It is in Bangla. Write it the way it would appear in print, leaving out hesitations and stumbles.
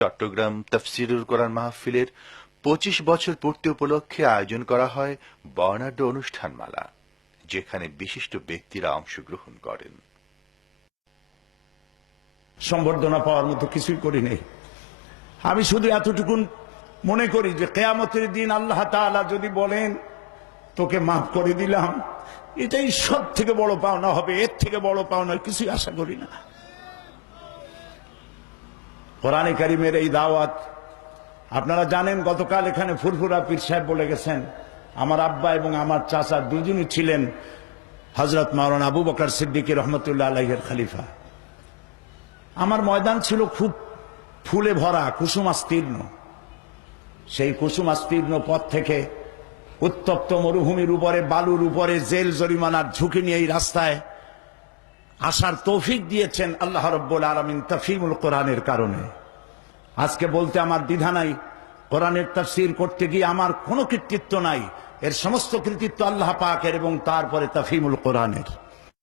চট্টগ্রাম তাফসীরুল কোরআন মাহফিলের ২৫ বছর পূর্তি উপলক্ষে আয়োজন করা হয় বর্ণাঢ্য অনুষ্ঠানমালা, যেখানে বিশিষ্ট ব্যক্তিরা অংশগ্রহণ করেন। সম্বর্ধনা পাওয়ার মতো কিছুই করি নেই। আমি শুধু এতটুকু মনে করি যে কিয়ামতের দিন আল্লাহ তাআলা যদি বলেন তোকে মাফ করে দিলাম, এটাই সব থেকে বড় পাওনা হবে। এর থেকে বড় পাওনা কিছুই আশা করি না। কোরআনে কারিমের এই দাওয়াত আপনারা জানেন, গতকাল এখানে ফুরফুরা পীর সাহেব বলে গেছেন, আমার আব্বা এবং আমার চাচা দুজনই ছিলেন হযরত মাওলানা আবু বকর সিদ্দিকী রহমতুল্লাহ আলাইহির খলিফা। আমার ময়দান ছিল খুব ফুলে ভরা, কুসুমাস্তীর্ণ। সেই কুসুমাস্তীর্ণ পথ থেকে উত্তপ্ত মরুভূমির উপরে, বালুর উপরে জেল জরিমানার ঝুঁকি নিয়ে এই রাস্তায় আসার তৌফিক দিয়েছেন আল্লাহ রাব্বুল আলামিন তাফহিমুল কোরআনের কারণে। আজকে বলতে আমার দ্বিধা নাই, কোরআনের তাফসীর করতে গিয়ে আমার কোনো কৃতিত্ব নাই। এর সমস্ত কৃতিত্ব আল্লাহ পাকের এবং তারপরে তাফহিমুল কোরআনের।